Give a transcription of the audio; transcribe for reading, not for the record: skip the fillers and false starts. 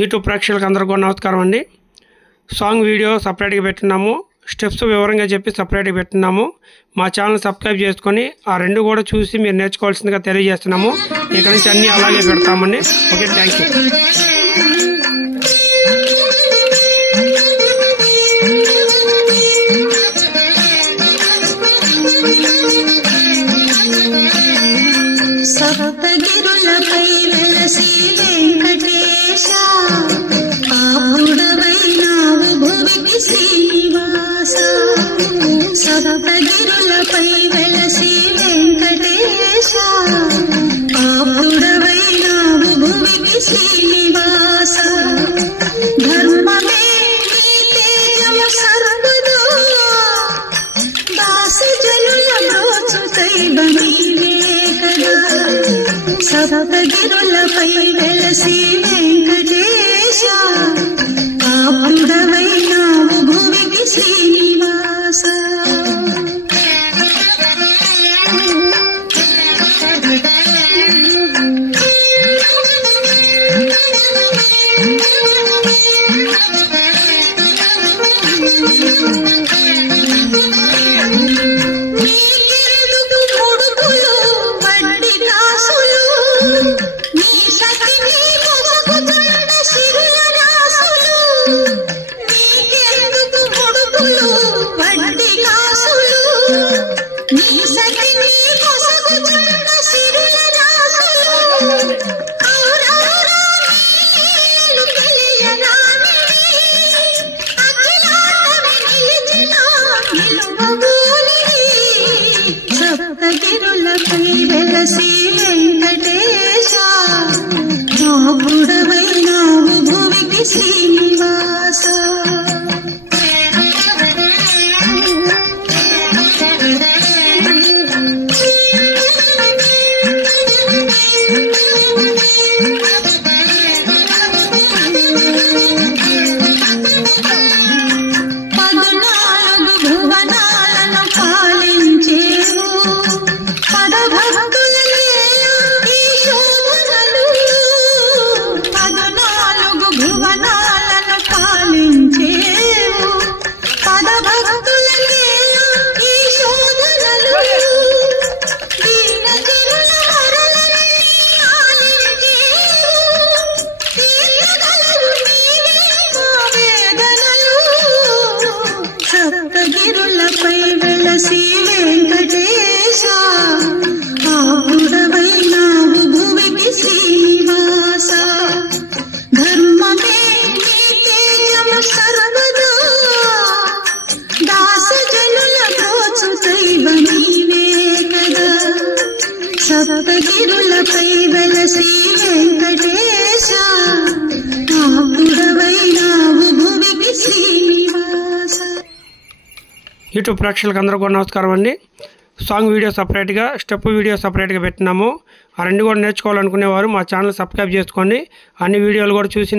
YouTube ప్రేక్షకులకు అందరికీ నమస్కారం అండి. సాంగ్ వీడియో సపరేట్గా పెట్టున్నాము, స్టెప్స్ వివరంగా చెప్పి సపరేట్గా పెట్టున్నాము. మా ఛానల్ సబ్స్క్రైబ్ చేసుకొని ఆ రెండు కూడా చూసి మీరు నేర్చుకోవాల్సిందిగా తెలియజేస్తున్నాము. ఇక్కడ నుంచి అన్నీ అలాగే పెడతామండి. Okay, thank you. సప్తగిరులపై వెలసి వెంకటేశ, ఆపుడవైనావు భువికి శ్రీనివాస. సప్తగిరులపై వెలసి వెంకటేశ, ఆపుడవైనావు భువికి శ్రీనివాస. ధర్మమే నీ తేజము సర్వదా, దాసజనుల బ్రోచు దైవమీవే కదా. సప్తగిరులపై వెలసి వెంకటేశ, ఆపుడవైనావు భువికి శ్రీనివాస. సప్తగిరులపై వెలసి వెంకటేశ, ఆపుడవైనావు భువికి శ్రీనివాస. సప్తగిరులపై వెలసి వెంకటేశ, ఆపుడవైనావు భువికి శ్రీనివాస. ధర్మమే నీ తేజము సర్వదా, దాసజనుల బ్రోచు దైవమీవే కదా. సప్తగిరులపై వెలసి వెంకటేశ, ఆపుడవైనావు భువికి శ్రీనివాస. యూట్యూబ్ ప్రేక్షకులకు అందరికీ నమస్కారం అండి. సాంగ్ వీడియో సపరేట్గా, స్టెప్ వీడియో సపరేట్గా పెట్టినాము. ఆ రెండు కూడా నేర్చుకోవాలనుకునేవారు మా ఛానల్ సబ్స్క్రైబ్ చేసుకోండి. అన్ని వీడియోలు కూడా చూసి